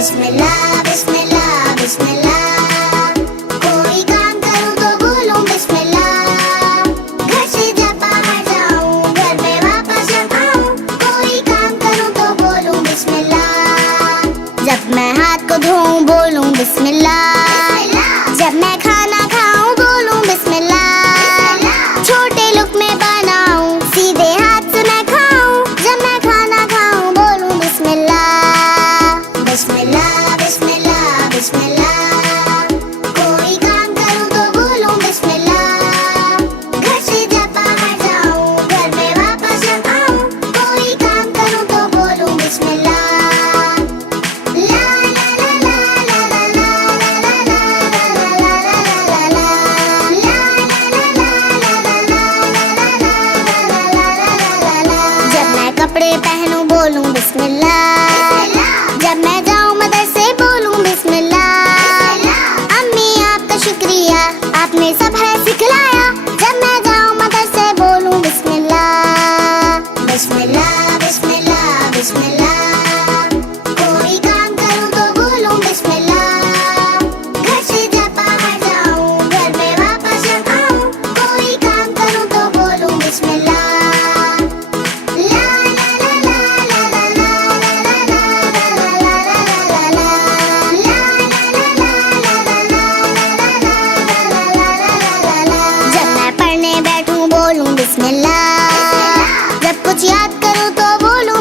बिस्मिल्लाह बिस्मिल्लाह बिस्मिल्लाह। कोई काम करूं तो बोलूं बिस्मिल्लाह। घर से जब बाहर जाऊं, घर में वापस जब आऊं, कोई काम करूं तो बोलूं बिस्मिल्लाह। जब मैं हाथ को धोऊं बोलूं बिस्मिल्लाह। जब मैं खाना खाऊं बोलूं बिस्मिल्लाह। छोटे लुक़मे बनाऊं, सीधे हाथ से मैं खाऊं, जब मैं खाना खाऊं बोलूं बिस्मिल्लाह। बिस्मिल्लाह बिस्मिल्लाह बिस्मिल्लाह। कोई काम करूं तो बोलूं बिस्मिल्लाह। घर से जब बाहर जाऊं, घर में वापस जब आऊं, कोई काम करूं तो बोलूं बिस्मिल्लाह। ला ला ला ला ला ला ला जब मैं कपड़े पहनूं बोलूं बिस्मिल्लाह। जब मैं जाऊं मदरसे बोलूं बिस्मिल्लाह। अम्मी आपका शुक्रिया, आपने सब है सिखलाया, जब मैं जाऊं मदरसे बोलूं बिस्मिल्लाह। बिस्मिल्लाह बिस्मिल्लाह बिस्मिल्लाह। कोई काम करूं तो बोलूं बिस्मिल्लाह। घर से जब बाहर जाऊं, घर में वापस जब आऊं, कोई काम करूं तो बोलूं बिस्मिल्लाह। ला ला ला ला ला ला जब मैं पढ़ने बैठूं बोलूं बिस्मिल्लाह। जब कुछ याद करूं तो बोलूं